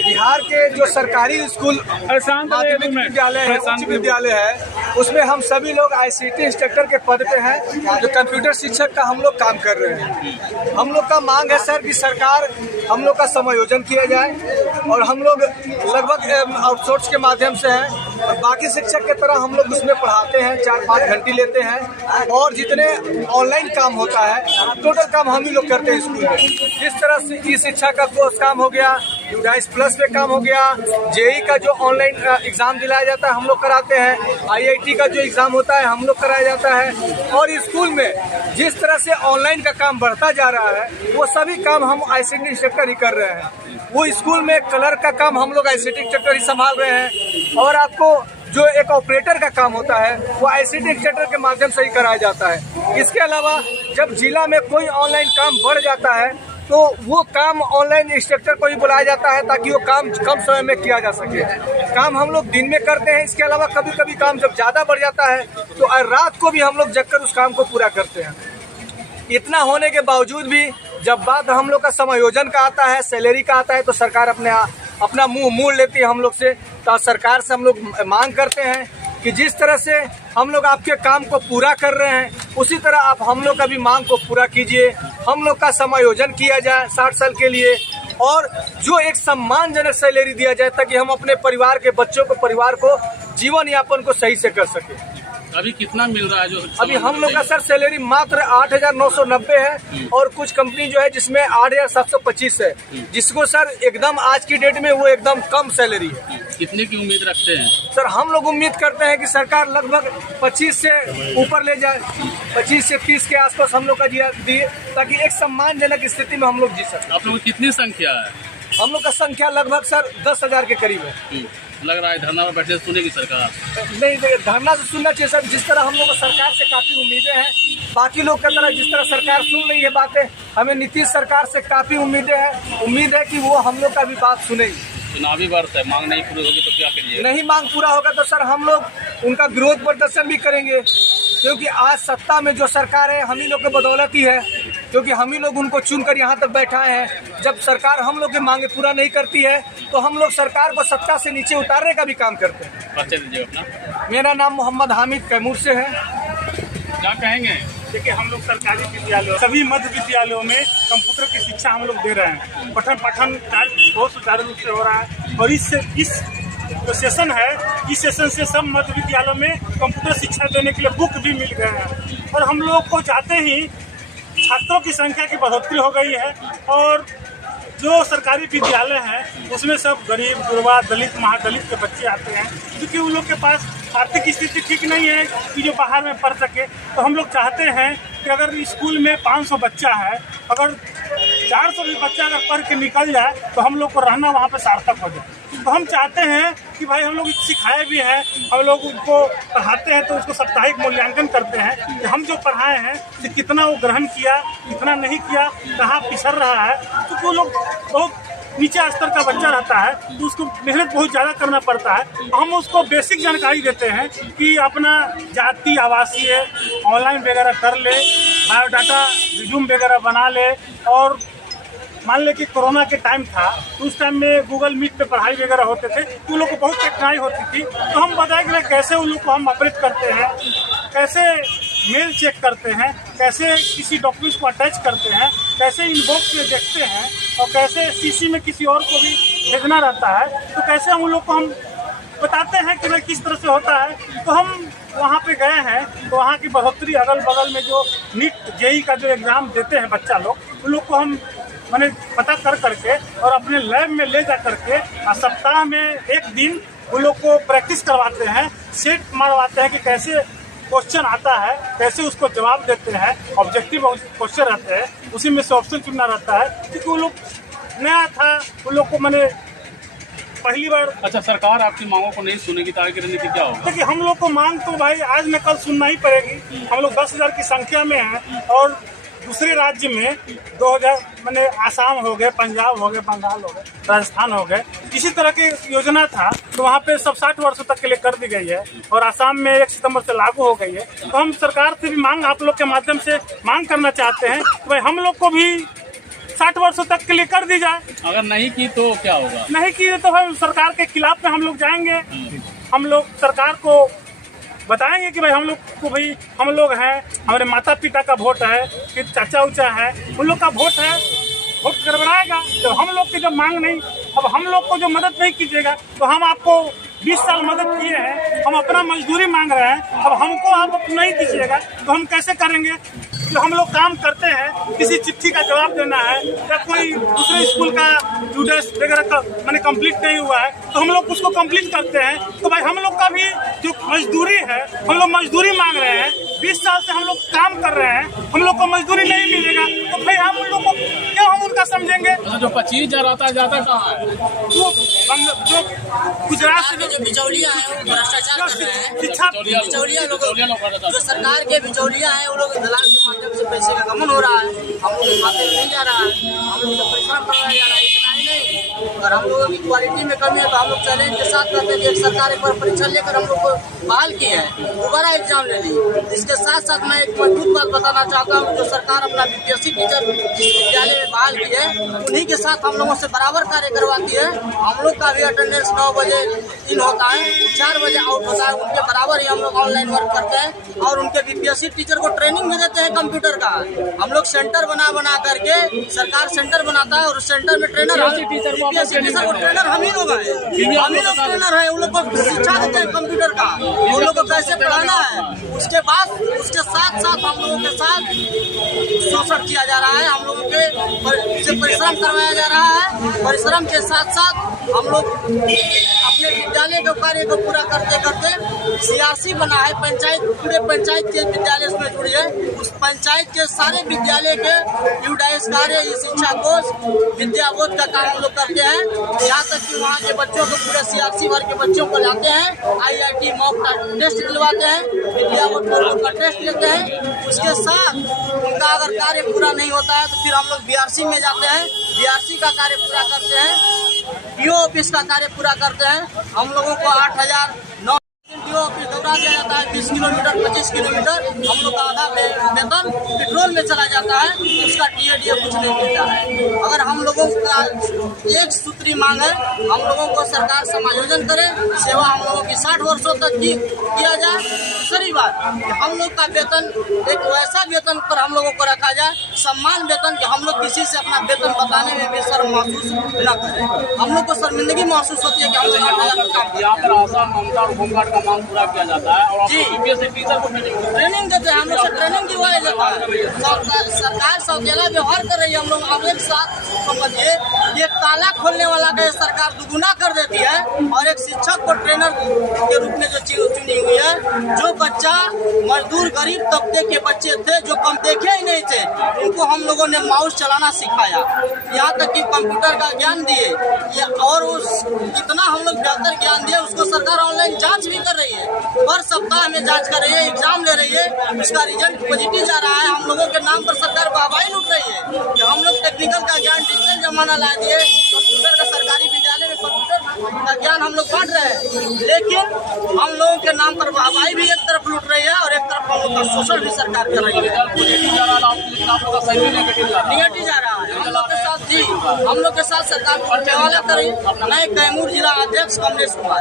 बिहार के जो सरकारी स्कूल माध्यमिक विद्यालय है, उच्च विद्यालय है, उसमें हम सभी लोग ICT इंस्ट्रक्टर के पद पे हैं, जो कंप्यूटर शिक्षक का हम लोग काम कर रहे हैं। हम लोग का मांग है सर कि सरकार हम लोग का समायोजन किया जाए और हम लोग लगभग आउटसोर्स के माध्यम से हैं और बाकी शिक्षक के तरह हम लोग उसमें पढ़ाते हैं, 4-5 घंटे लेते हैं और जितने ऑनलाइन काम होता है टोटल काम हम ही लोग करते हैं स्कूल में। जिस तरह से ई शिक्षा का कोर्स काम हो गया, UDAIS प्लस पे काम हो गया, JEE का जो ऑनलाइन एग्जाम दिलाया जाता है हम लोग कराते हैं, IIT का जो एग्जाम होता है हम लोग कराया जाता है और स्कूल में जिस तरह से ऑनलाइन का काम बढ़ता जा रहा है वो सभी काम हम ICT इंस्ट्रक्टर ही कर रहे हैं। वो स्कूल में कलर का काम हम लोग ICT इंस्ट्रक्टर ही संभाल रहे हैं और आपको जो एक ऑपरेटर का काम होता है वो ICT इंस्ट्रक्टर के माध्यम से ही कराया जाता है। इसके अलावा जब जिला में कोई ऑनलाइन काम बढ़ जाता है तो वो काम ऑनलाइन इंस्ट्रक्टर को ही बुलाया जाता है ताकि वो काम कम समय में किया जा सके। काम हम लोग दिन में करते हैं, इसके अलावा कभी कभी काम जब ज़्यादा बढ़ जाता है तो रात को भी हम लोग जगकर उस काम को पूरा करते हैं। इतना होने के बावजूद भी जब बात हम लोग का समायोजन का आता है, सैलरी का आता है तो सरकार अपना मुंह मोड़ लेती है हम लोग से। तो सरकार से हम लोग मांग करते हैं कि जिस तरह से हम लोग आपके काम को पूरा कर रहे हैं उसी तरह आप हम लोग का भी मांग को पूरा कीजिए। हम लोग का समायोजन किया जाए 60 साल के लिए और जो एक सम्मानजनक सैलरी दिया जाए ताकि हम अपने परिवार के बच्चों को, परिवार को जीवन यापन को सही से कर सके। अभी कितना मिल रहा है? जो अभी हम लोग का सर सैलरी मात्र 8,990 है और कुछ कंपनी जो है जिसमें 8,725 है, जिसको सर एकदम आज की डेट में वो एकदम कम सैलरी है। कितने की उम्मीद रखते हैं सर? हम लोग उम्मीद करते हैं कि सरकार लगभग 25 से ऊपर ले जाए, 25 से 30 के आसपास हम लोग का दिए ताकि एक सम्मानजनक स्थिति में हम लोग जी सकें। आप लोगों की कितनी संख्या है? हम लोग का संख्या लगभग सर 10,000 के करीब है। लग रहा है धरना में बैठे सुनेगी सरकार? नहीं, धरना से सुनना चाहिए सर। जिस तरह हम लोग को सरकार से काफी उम्मीदें हैं, बाकी लोग की तरह जिस तरह सरकार सुन रही है बातें, हमें नीतीश सरकार से काफी उम्मीदें हैं। उम्मीद है कि वो हम लोग का भी बात सुनेगी। चुनावी वर्ष है, मांग नहीं पूरी होगी तो क्या करिए? नहीं मांग पूरा होगा तो सर हम लोग उनका विरोध प्रदर्शन भी करेंगे, क्योंकि आज सत्ता में जो सरकार है हम ही लोग के बदौलत ही है, क्योंकि हम ही लोग उनको चुनकर यहाँ तक बैठाए हैं। जब सरकार हम लोग की मांगे पूरा नहीं करती है तो हम लोग सरकार को सत्ता से नीचे उतारने का भी काम करते हैं। परिचय दीजिए अपना। मेरा नाम मोहम्मद हामिद कैमूर से है। क्या कहेंगे? देखिए, हम लोग सरकारी विद्यालयों, सभी मध्य विद्यालयों में कंप्यूटर की शिक्षा हम लोग दे रहे हैं। पठन कार्य बहुत सुचारू रूप से हो रहा है और इस जो सेशन है, इस सेशन से सब मध्य विद्यालयों में कंप्यूटर शिक्षा देने के लिए बुक भी मिल गए हैं और हम लोग को चाहते ही छात्रों की संख्या की बढ़ोतरी हो गई है और जो सरकारी विद्यालय हैं उसमें सब गरीब, गुरबा, दलित, महादलित के बच्चे आते हैं, क्योंकि उन लोग के पास आर्थिक स्थिति ठीक नहीं है कि जो बाहर में पढ़ सके। तो हम लोग चाहते हैं कि अगर स्कूल में 500 बच्चा है, अगर 400 भी बच्चा अगर पढ़ के निकल जाए तो हम लोग को रहना वहाँ पे सार्थक हो जाए। तो हम चाहते हैं कि भाई हम लोग सिखाए भी हैं, हम लोग उनको पढ़ाते हैं तो उसको साप्ताहिक मूल्यांकन करते हैं कि हम जो पढ़ाए हैं कि कितना वो ग्रहण किया, कितना नहीं किया, कहाँ पिछड़ रहा है। क्योंकि वो लोग बहुत नीचे स्तर का बच्चा रहता है तो उसको मेहनत बहुत ज़्यादा करना पड़ता है। हम उसको बेसिक जानकारी देते हैं कि अपना जाति, आवासीय ऑनलाइन वगैरह कर ले, बायोडाटा रिज्यूम वगैरह बना ले। और मान ले कि कोरोना के टाइम था तो उस टाइम में गूगल मीट पे पढ़ाई वगैरह होते थे तो उन लोग को बहुत कठिनाई होती थी। तो हम बताए कि कैसे उन लोग को हम ऑपरेट करते हैं, कैसे मेल चेक करते हैं, कैसे किसी डॉक्यूमेंट्स को अटैच करते हैं, कैसे इनबॉक्स में देखते हैं और कैसे सीसी में किसी और को भी भेजना रहता है। तो कैसे हम लोग को हम बताते हैं कि भाई किस तरह से होता है। तो हम वहाँ पे गए हैं तो वहाँ की बढ़ोतरी, अगल बगल में जो नीट JEE का जो एग्ज़ाम देते हैं बच्चा लोग, उन लोग को हम मैंने पता कर करके और अपने लैब में ले जा करके सप्ताह में एक दिन उन लोग को प्रैक्टिस करवाते हैं, सेट मारवाते हैं कि कैसे क्वेश्चन आता है, कैसे उसको जवाब देते हैं। ऑब्जेक्टिव क्वेश्चन रहते हैं, उसी में से ऑप्शन चुनना रहता है, क्योंकि वो लोग नया था, उन लोग को मैंने पहली बार। अच्छा, सरकार आपकी मांगों को नहीं सुनेगी तो आगे की रणनीति क्या होगा? देखिए, हम लोग को मांग तो भाई आज न कल सुनना ही पड़ेगी। हम लोग 10,000 की संख्या में हैं और दूसरे राज्य में 2000 मैंने आसाम हो गए, पंजाब हो गए, बंगाल हो गए, राजस्थान हो गए, इसी तरह की योजना था तो वहाँ पे सब 60 वर्षों तक के लिए कर दी गई है और आसाम में 1 सितंबर से लागू हो गई है। तो हम सरकार से भी मांग आप लोग के माध्यम से मांग करना चाहते हैं कि भाई हम लोग को भी 60 वर्षों तक के लिए कर दी जाए। अगर नहीं की तो क्या होगा? नहीं की तो हम सरकार के खिलाफ में हम लोग जाएंगे। हम लोग सरकार को बताएंगे कि भाई हम लोग को भाई हम लोग हैं, हमारे माता पिता का वोट है, फिर चाचा उचा है, उन लोग का वोट है, वोट गड़बड़ाएगा तो हम लोग की जब मांग नहीं, अब हम लोग को जो मदद नहीं कीजिएगा तो हम आपको 20 साल मदद किए हैं, हम अपना मजदूरी मांग रहे हैं, अब हमको आप नहीं दीजिएगा तो हम कैसे करेंगे? जो हम लोग काम करते हैं, किसी चिट्ठी का जवाब देना है या कोई दूसरे स्कूल का ड्यूटेस वगैरह का मैंने कंप्लीट नहीं हुआ है तो हम लोग उसको कंप्लीट करते हैं। तो भाई हम लोग का भी जो मजदूरी है, हम लोग मजदूरी मांग रहे हैं, 20 साल से हम लोग काम कर रहे हैं, हम लोग को मजदूरी नहीं मिलेगा तो भाई हम उन लोग को क्यों हम उनका समझेंगे? जो 25,000 आता है जाता कहाँ है? जो गुजरात से जो बिचौलिया है वो भ्रष्टाचार कर रहे हैं। शिक्षा बिचौलिया लोग जो सरकार के बिचौलिया है वो लोग दलाल के माध्यम से पैसे का गमन हो रहा है, हम लोग के खाते में नहीं जा रहा है, हम लोग को परिश्रम करवाया जा रहा है। इतना ही नहीं, और हम लोगों की क्वालिटी में कमी है तो हम लोग चैलेंज के साथ कहते हैं कि एक सरकार एक बार परीक्षा लेकर हम लोग को बहाल की है, दोबारा एग्जाम ले ली। इसके साथ साथ मैं एक मजबूत बात बताना चाहता हूँ, जो सरकार अपना बीपीएससी टीचर जिस विद्यालय में बहाल की है उन्हीं के साथ हम लोगों से बराबर कार्य करवाती है। हम लोग का भी अटेंडेंस 9 बजे इन होता है, 4 बजे आउट होता है, उनके बराबर ही हम लोग ऑनलाइन वर्क करते हैं और उनके बीपीएससी टीचर को ट्रेनिंग भी देते हैं कंप्यूटर का। हम लोग सेंटर बना करके, सरकार सेंटर बनाता है और उस सेंटर में ट्रेनर बीपीएससी टीचर को ट्रेनर हम ही लोग हैं, हम ही लोग ट्रेनर हैं। उन लोग को शिक्षा देते हैं कंप्यूटर का, उन लोग को कैसे पढ़ाना है। उसके बाद उसके साथ साथ हम लोगों के साथ शोषण किया जा रहा है, हम लोगों के परिश्रम करवाया जा रहा है। परिश्रम के साथ साथ हम लोग अपने विद्यालय के कार्य को पूरा करते करते सीआरसी बना है, पंचायत पूरे पंचायत के विद्यालय उसमें जुड़ी है। उस पंचायत के सारे विद्यालय के यूडाइस कार्य, शिक्षा कोष, विद्याबोध का काम हम लोग करते हैं। यहाँ तक कि वहाँ के बच्चों को पूरे सीआरसी वर्ग के बच्चों को लाते हैं, IIT मॉक टेस्ट दिलवाते हैं, विद्याबोध का टेस्ट लेते हैं। उसके साथ उनका अगर कार्य पूरा नहीं होता है तो फिर हम लोग BRC में जाते हैं, BRC का कार्य पूरा करते हैं, DO ऑफिस का कार्य पूरा करते हैं। हम लोगों को 8,009 DO ऑफिस दौड़ा दिया जाता है, 20 किलोमीटर 25 किलोमीटर। हम लोग का आधा वेतन पेट्रोल में चला जाता है, उसका DA कुछ नहीं मिलता है। अगर हम लोगों का एक सूत्री मांग है, हम लोगों को सरकार समायोजन करे, सेवा हम लोगों की 60 वर्षों तक की किया जाए। दूसरी बात कि हम लोग का वेतन एक वैसा वेतन पर हम लोगों को रखा जाए, सम्मान वेतन, कि हम लोग किसी से अपना वेतन बताने में भी शर्म महसूस न करें। हम लोग को शर्मिंदगी महसूस होती है कि हम लोग 8,000 काम। यहाँ पर आसाम, ममता और होमगार्ड का मांग पूरा किया जाता है और जी बीपीएससी टीचर को ट्रेनिंग देते हैं, हम लोग से ट्रेनिंग दिलवाया जाता है। सरकार सौतेला व्यवहार कर रही है। हम लोग अब एक साथ समझिए, ये ताला खोलने वाला का सरकार दुगुना कर देती है और एक शिक्षक को ट्रेनर के रूप में जो चुनी हुई है। जो बच्चा मजदूर गरीब तबके के बच्चे थे जो कम देखे ही नहीं थे, उनको हम लोगों ने माउस चलाना सिखाया, यहाँ तक कि कंप्यूटर का ज्ञान दिए, और उस इतना हम लोग बेहतर ज्ञान दिए, उसको सरकार ऑनलाइन जांच भी कर रही है। हर सप्ताह में जांच कर रही है, एग्जाम ले रही है, उसका रिजल्ट पॉजिटिव जा रहा है। हम लोगों के नाम पर सरकार वाहवाही लूट रही है कि हम लोग टेक्निकल का ज्ञान डिजिटल जमाना ला दिए, कंप्यूटर का सरकारी विद्यालय में कंप्यूटर का ज्ञान हम लोग बांट रहे हैं। लेकिन हम लोगों के नाम पर वाहवाही भी एक तरफ लूट रही है और एक तरफ हम लोग का शोषण भी सरकार कर रही है। निगेटिव जा रहा है। हम लोग के साथ जी, हम लोग के साथ सरकार कर रही है। मैं कैमूर जिला अध्यक्ष कमलेश कुमार।